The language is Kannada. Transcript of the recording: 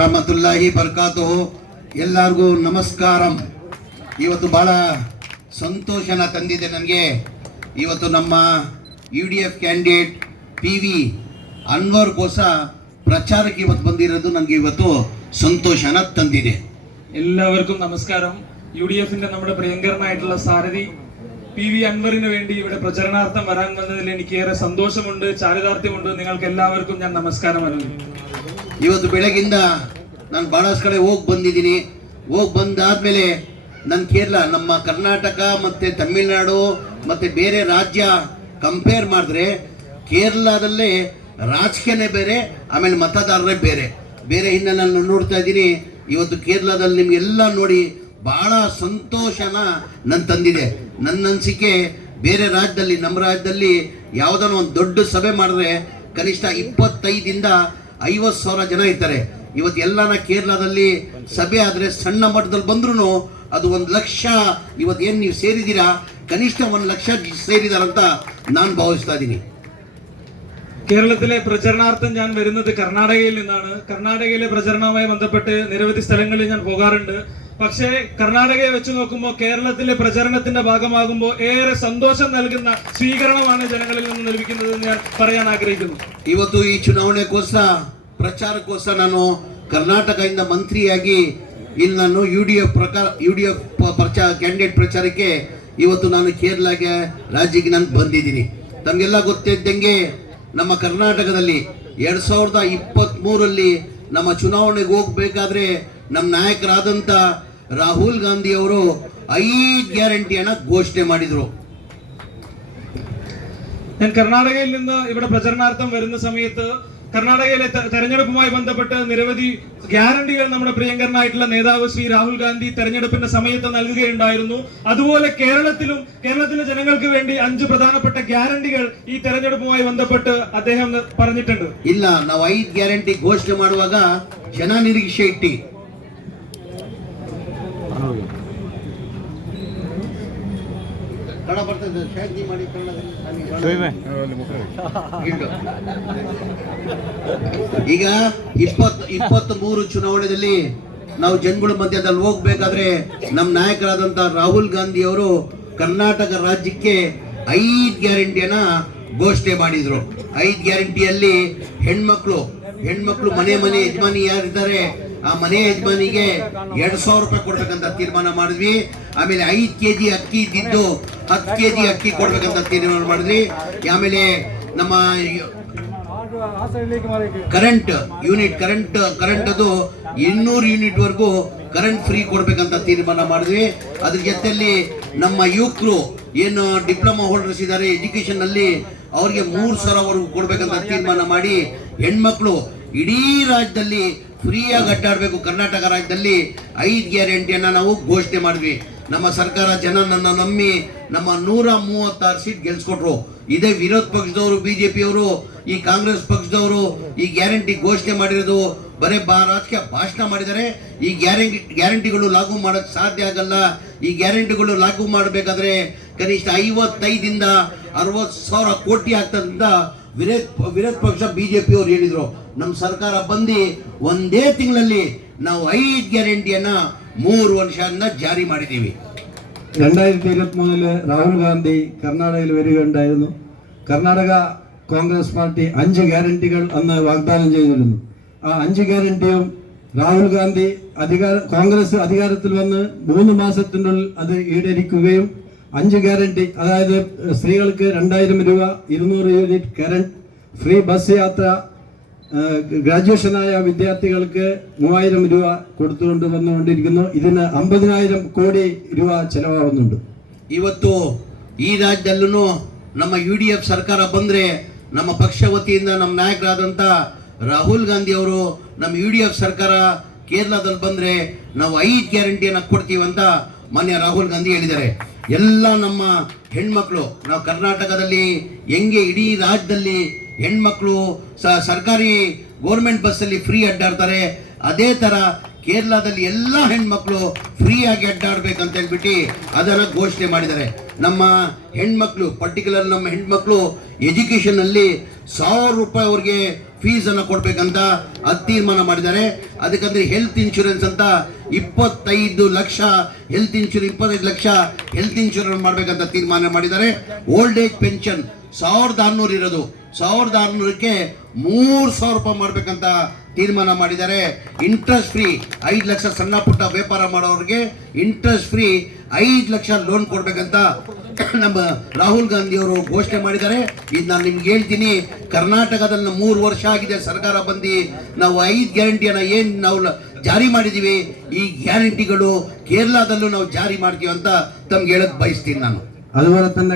ರಹಮತುಲ್ಲಾಹಿ ಬರ್ಕಾತು. ಎಲ್ಲರಿಗೂ ನಮಸ್ಕಾರಂ. ಇವತ್ತು ಭಾಳ ಸಂತೋಷನ ತಂದಿದೆ ನನಗೆ. ಇವತ್ತು ನಮ್ಮ UDF ಕ್ಯಾಂಡಿಡೇಟ್ PV ಅನ್ವರ್ಗೋಸ ಪ್ರಚಾರಕ್ಕೆ ಇವತ್ತು ಬಂದಿರೋದು ನನಗೆ ಇವತ್ತು സന്തോഷന തന്നിದೆ. എല്ലാവർക്കും നമസ്കാരം. UDFന്റെ നമ്മുടെ പ്രിയങ്കരനായിട്ടുള്ള സാരഥി PV അൻവറിന് വേണ്ടി ഇവിടെ പ്രചരണാർത്ഥം വരാൻ വന്നതിൽ എനിക്ക് ഏറെ സന്തോഷമുണ്ട്, ചാരിതാർത്ഥ്യമുണ്ട്. നിങ്ങൾക്ക് എല്ലാവർക്കും ഞാൻ നമസ്കാരം അറിയിക്കുന്നു. ಇವತ್ತು ಬೆಳಗಿಂದ ನಾನು ಬಹಳಷ್ಟು ಕಡೆ ಹೋಗಿ ಬಂದಿದ್ದೀನಿ. ಹೋಗಿ ಬಂದಾದ್ಮೇಲೆ ನನ್ನ ಕೇರಳ, ನಮ್ಮ ಕರ್ನಾಟಕ ಮತ್ತು ತಮಿಳುನಾಡು ಮತ್ತು ಬೇರೆ ರಾಜ್ಯ ಕಂಪೇರ್ ಮಾಡಿದ್ರೆ ಕೇರಳದಲ್ಲೇ ರಾಜಕೀಯನೇ ಬೇರೆ, ಆಮೇಲೆ ಮತದಾರರೇ ಬೇರೆ ಬೇರೆ ಹಿನ್ನೆಲೆ ನೋಡ್ತಾ ಇದ್ದೀನಿ. ಇವತ್ತು ಕೇರಳದಲ್ಲಿ ನಿಮಗೆಲ್ಲ ನೋಡಿ ಭಾಳ ಸಂತೋಷನ ನನ್ನ ತಂದಿದೆ. ನನ್ನ ಅನಿಸಿಕೆ ಬೇರೆ ರಾಜ್ಯದಲ್ಲಿ, ನಮ್ಮ ರಾಜ್ಯದಲ್ಲಿ ಯಾವುದೋ ಒಂದು ದೊಡ್ಡ ಸಭೆ ಮಾಡಿದ್ರೆ ಕನಿಷ್ಠ 25ರಿಂದ 50,000 ಜನ ಇರ್ತಾರೆ. ಇವತ್ತು ಎಲ್ಲನ ಕೇರಳದಲ್ಲಿ ಸಭೆ ಆದರೆ ಸಣ್ಣ ಮಟ್ಟದಲ್ಲಿ ಬಂದ್ರೂ ಅದು 1 ಲಕ್ಷ. ಇವತ್ತೇನು ನೀವು ಸೇರಿದ್ದೀರಾ, കനിഷ്ഠ 1 ലക്ഷം ಸೇರಿದಾರಂತ ನಾನು ಭಾವಿಸ್ತಾ ಇದ್ದೀನಿ. കേരളത്തിലെ പ്രചരണാർത്ഥം ഞാൻ വരുന്നത് കർണാടകയിൽ നിന്നാണ്. കർണാടകയിലെ പ്രചരണവുമായി ബന്ധപ്പെട്ട് നിരവധി സ്ഥലങ്ങളിൽ ഞാൻ പോകാറുണ്ട്. പക്ഷേ കർണാടകയെ വെച്ച് നോക്കുമ്പോൾ കേരളത്തിലെ പ്രചരണത്തിന്റെ ഭാഗമാകുമ്പോൾ ഏറെ സന്തോഷം നൽകുന്ന സ്വീകരണമാണ് ജനങ്ങളിൽ നിന്ന് ലഭിക്കുന്നതെന്ന് ഞാൻ പറയാൻ ആഗ്രഹിക്കുന്നു. ಇವತ್ತು ಈ ಚುನಾವಣೆಗೋಸ್ಕರ ಪ್ರಚಾರಕ್ಕೋಸ್ಕರ ನಾನು ಕರ್ನಾಟಕದಿಂದ ಮಂತ್ರಿಯಾಗಿ ಇಲ್ಲಿ ನಾನು UDF ಕ್ಯಾಂಡಿಡೇಟ್ ಪ್ರಚಾರಕ್ಕೆ ಇವತ್ತು ನಾನು ಕೇರಳಗೆ ರಾಜ್ಯಕ್ಕೆ ನಾನು ಬಂದಿದ್ದೀನಿ. ತಮಗೆಲ್ಲ ಗೊತ್ತಿದ್ದಂಗೆ ನಮ್ಮ ಕರ್ನಾಟಕದಲ್ಲಿ 2023ರಲ್ಲಿ ನಮ್ಮ ಚುನಾವಣೆಗೆ ಹೋಗಬೇಕಾದ್ರೆ ನಮ್ಮ ನಾಯಕರಾದಂಥ ರಾಹುಲ್ ಗಾಂಧಿ ಅವರು 5 ಗ್ಯಾರಂಟಿಯನ್ನು ಘೋಷಣೆ ಮಾಡಿದರು. ഞാൻ കർണാടകയിൽ നിന്ന് ഇവിടെ പ്രചരണാർത്ഥം വരുന്ന സമയത്ത് കർണാടകയിലെ തെരഞ്ഞെടുപ്പുമായി ബന്ധപ്പെട്ട് നിരവധി ഗ്യാരണ്ടികൾ നമ്മുടെ പ്രിയങ്കരനായിട്ടുള്ള നേതാവ് ശ്രീ രാഹുൽ ഗാന്ധി തെരഞ്ഞെടുപ്പിന്റെ സമയത്ത് നൽകുകയുണ്ടായിരുന്നു. അതുപോലെ കേരളത്തിലെ ജനങ്ങൾക്ക് വേണ്ടി 5 പ്രധാനപ്പെട്ട ഗ്യാരണ്ടികൾ ഈ തെരഞ്ഞെടുപ്പുമായി ബന്ധപ്പെട്ട് അദ്ദേഹം പറഞ്ഞിട്ടുണ്ട്. ಇಲ್ಲ, ನಾವು 5 ಗ್ಯಾರಂಟಿ ಘೋಷಣೆ ಮಾಡುವಾಗ ಜನ ನಿರೀಕ್ಷೆ ಇಟ್ಟಿ. ಈಗ 23 ಚುನಾವಣೆಯಲ್ಲಿ ನಾವು ಜನಗಳ ಮಧ್ಯದಲ್ಲಿ ಹೋಗ್ಬೇಕಾದ್ರೆ ನಮ್ಮ ನಾಯಕರಾದಂಥ ರಾಹುಲ್ ಗಾಂಧಿ ಅವರು ಕರ್ನಾಟಕ ರಾಜ್ಯಕ್ಕೆ 5 ಗ್ಯಾರಂಟಿಯನ್ನ ಘೋಷಣೆ ಮಾಡಿದ್ರು. 5 ಗ್ಯಾರಂಟಿಯಲ್ಲಿ ಹೆಣ್ಮಕ್ಳು ಮನೆ ಯಜಮಾನಿ ಯಾರಿದ್ದಾರೆ ಆ ಮನೆ ಯಜಮಾನಿಗೆ 2,000 ರೂಪಾಯಿ ಕೊಡ್ಬೇಕಂತ ತೀರ್ಮಾನ ಮಾಡಿದ್ವಿ. ಆಮೇಲೆ 5 kg ಅಕ್ಕಿ ಇದ್ದಿದ್ದು 10 kg ಅಕ್ಕಿ ಕೊಡ್ಬೇಕಂತ ತೀರ್ಮಾನ ಮಾಡಿದ್ವಿ. ಆಮೇಲೆ ನಮ್ಮ ಕರೆಂಟ್ ಅದು 200 ಯೂನಿಟ್ ವರೆಗೂ ಕರೆಂಟ್ ಫ್ರೀ ಕೊಡ್ಬೇಕಂತ ತೀರ್ಮಾನ ಮಾಡಿದ್ವಿ. ಅದ್ರ ಜೊತೆಯಲ್ಲಿ ನಮ್ಮ ಯುವಕರು ಏನು ಡಿಪ್ಲೊಮಾ ಹೋಲ್ಡರ್ಸ್ ಇದ್ದಾರೆ ಎಜುಕೇಶನ್ ಅಲ್ಲಿ, ಅವ್ರಿಗೆ 3,000 ವರೆಗೂ ಕೊಡ್ಬೇಕಂತ ತೀರ್ಮಾನ ಮಾಡಿ ಹೆಣ್ಮಕ್ಳು ಇಡೀ ರಾಜ್ಯದಲ್ಲಿ ಫ್ರೀಯಾಗಿ ಅಡ್ಡಾಡಬೇಕು. ಕರ್ನಾಟಕ ರಾಜ್ಯದಲ್ಲಿ 5 ಗ್ಯಾರಂಟಿಯನ್ನು ನಾವು ಘೋಷಣೆ ಮಾಡಿದ್ವಿ. ನಮ್ಮ ಸರ್ಕಾರ ಜನ ನನ್ನ ನಂಬಿ ನಮ್ಮ 136 ಸೀಟ್ ಗೆಲ್ಸ್ಕೊಟ್ರು. ಇದೇ ವಿರೋಧ ಪಕ್ಷದವರು, BJP ಅವರು, ಈ ಕಾಂಗ್ರೆಸ್ ಪಕ್ಷದವರು ಈ ಗ್ಯಾರಂಟಿ ಘೋಷಣೆ ಮಾಡಿರೋದು ಬರೀ ರಾಜಕೀಯ ಭಾಷಣ ಮಾಡಿದ್ದಾರೆ. ಈ ಗ್ಯಾರಂಟಿಗಳು ಲಾಗು ಮಾಡೋಕ್ಕೆ ಸಾಧ್ಯ ಆಗಲ್ಲ. ಈ ಗ್ಯಾರಂಟಿಗಳು ಲಾಗು ಮಾಡಬೇಕಾದ್ರೆ ಕನಿಷ್ಠ 55ರಿಂದ 60,000 ಕೋಟಿ ಆಗ್ತದಂತ ವಿರೋಧ ಪಕ್ಷ BJP ಅವರು ಹೇಳಿದ್ರು. ನಮ್ಮ ಸರ್ಕಾರ ಬಂದು ಒಂದೇ ತಿಂಗಳಲ್ಲಿ ನಾವು 5 ಗ್ಯಾರಂಟಿಯನ್ನ 3 ವರ್ಷದಿಂದ ಜಾರಿ ಮಾಡಿದ್ದೀವಿ. 2023 രാഹുൽ ഗാന്ധി കർണാടകയിൽ വരികയുണ്ടായിരുന്നു. കർണാടക കോൺഗ്രസ് പാർട്ടി 5 ഗ്യാരണ്ടികൾ അന്ന് വാഗ്ദാനം ചെയ്തിരുന്നു. ആ 5 ഗ്യാരണ്ടിയും രാഹുൽ ഗാന്ധി കോൺഗ്രസ് അധികാരത്തിൽ വന്ന് 3 മാസത്തിനുള്ളിൽ അത് ഈടേരിക്കുകയും 5 ഗ്യാരണ്ടി, അതായത് സ്ത്രീകൾക്ക് 2,000 രൂപ, 200 യൂണിറ്റ് കറണ്ട്, ഫ്രീ ബസ് യാത്ര, ഗ്രാജുവേഷനായ വിദ്യാർത്ഥികൾക്ക് 3,000 രൂപ കൊടുത്തുകൊണ്ട് വന്നുകൊണ്ടിരിക്കുന്നു. ഇതിന് 50,000 ಕೋಟಿ രൂപ ചെലവാകുന്നുണ്ട്. ಇವತ್ತು ಈ ರಾಜ್ಯದಲ್ಲೂ ನಮ್ಮ UDF ಸರ್ಕಾರ ಬಂದರೆ ನಮ್ಮ ಪಕ್ಷ ವತಿಯಿಂದ ನಮ್ಮ ನಾಯಕರಾದಂಥ ರಾಹುಲ್ ಗಾಂಧಿ ಅವರು ನಮ್ಮ UDF ಸರ್ಕಾರ ಕೇರಳದಲ್ಲಿ ಬಂದರೆ ನಾವು 5 ಗ್ಯಾರಂಟಿಯನ್ನು ಕೊಡ್ತೀವಂತ ಮಾನ್ಯ ರಾಹುಲ್ ಗಾಂಧಿ ಹೇಳಿದ್ದಾರೆ. ಎಲ್ಲ ನಮ್ಮ ಹೆಣ್ಮಕ್ಳು, ನಾವು ಕರ್ನಾಟಕದಲ್ಲಿ ಹೆಂಗೆ ಇಡೀ ರಾಜ್ಯದಲ್ಲಿ ಹೆಣ್ಮಕ್ಳು ಸರ್ಕಾರಿ ಗೌರ್ಮೆಂಟ್ ಬಸ್ಸಲ್ಲಿ ಫ್ರೀ ಅಡ್ಡಾಡ್ತಾರೆ, ಅದೇ ಥರ ಕೇರಳದಲ್ಲಿ ಎಲ್ಲ ಹೆಣ್ಮಕ್ಳು ಫ್ರೀಯಾಗಿ ಅಡ್ಡಾಡ್ಬೇಕಂತ ಹೇಳ್ಬಿಟ್ಟು ಅದನ್ನು ಘೋಷಣೆ ಮಾಡಿದ್ದಾರೆ. ನಮ್ಮ ಹೆಣ್ಮಕ್ಳು, ಪರ್ಟಿಕ್ಯುಲರ್ ನಮ್ಮ ಹೆಣ್ಮಕ್ಳು ಎಜುಕೇಷನಲ್ಲಿ 1,000 ರೂಪಾಯಿ ಅವ್ರಿಗೆ ಫೀಸ್ ಅನ್ನು ಕೊಡ್ಬೇಕಂತ ಅದು ತೀರ್ಮಾನ ಮಾಡಿದ್ದಾರೆ. ಅದಕ್ಕಂದ್ರೆ ಹೆಲ್ತ್ ಇನ್ಶೂರೆನ್ಸ್ ಅಂತ 25 lakh health insurance 25 lakh health insurance ಮಾಡ್ಬೇಕಂತ ತೀರ್ಮಾನ ಮಾಡಿದ್ದಾರೆ. ಓಲ್ಡ್ ಏಜ್ ಪೆನ್ಷನ್ 1600 ಇರೋದು 1600ಕ್ಕೆ 3000 ರೂಪಾಯಿ ಮಾಡ್ಬೇಕಂತ ತೀರ್ಮಾನ ಮಾಡಿದ್ದಾರೆ. ಇಂಟ್ರೆಸ್ಟ್ ಫ್ರೀ 5 ಲಕ್ಷ ಸಣ್ಣ ಪುಟ್ಟ ವ್ಯಾಪಾರ ಮಾಡೋರಿಗೆ ಇಂಟ್ರೆಸ್ಟ್ ಫ್ರೀ 5 ಲಕ್ಷ ಲೋನ್ ಕೊಡ್ಬೇಕಂತ ನಮ್ಮ ರಾಹುಲ್ ಗಾಂಧಿ ಅವರು ಘೋಷಣೆ ಮಾಡಿದ್ದಾರೆ. ಇದು ನಾನು ನಿಮ್ಗೆ ಹೇಳ್ತೀನಿ, ಕರ್ನಾಟಕದಲ್ಲಿ 3 ವರ್ಷ ಆಗಿದೆ ಸರ್ಕಾರ ಬಂದು, ನಾವು 5 ಗ್ಯಾರಂಟಿಯನ್ನ ಏನ್ ನಾವು ಜಾರಿ ಮಾಡಿದೀವಿ, ಈ ಗ್ಯಾರಂಟಿಗಳು ಕೇರಳದಲ್ಲೂ ನಾವು ಜಾರಿ ಮಾಡ್ತೀವಿ ಅಂತ ತಮ್ಗೆ ಹೇಳಕ್ ಬಯಸ್ತೀನಿ ನಾನು. അതുപോലെ തന്നെ